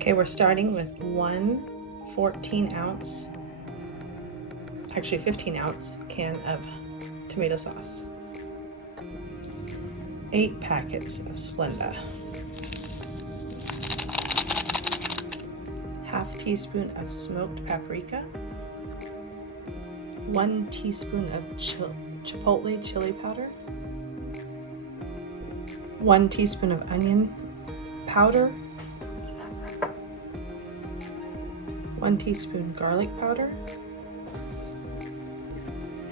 Okay, we're starting with one 14-ounce, actually 15-ounce can of tomato sauce, 8 packets of Splenda, ½ teaspoon of smoked paprika, 1 teaspoon of Chipotle chili powder, 1 teaspoon of onion powder, 1 teaspoon garlic powder,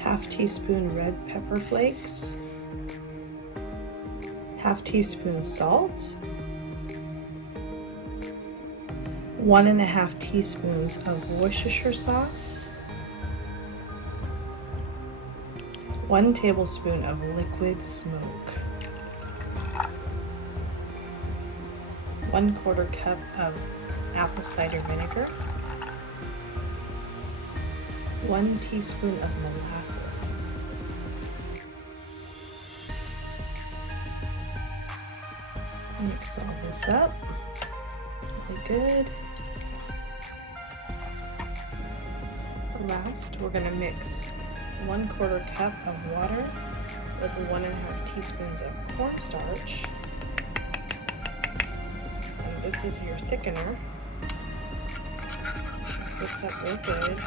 ½ teaspoon red pepper flakes, ½ teaspoon salt, 1½ teaspoons of Worcestershire sauce, 1 tablespoon of liquid smoke, 1/4 cup of apple cider vinegar, 1 teaspoon of molasses, mix all this up really good. Last, we're going to mix 1/4 cup of water with 1½ teaspoons of cornstarch. And this is your thickener. Mix this up real good.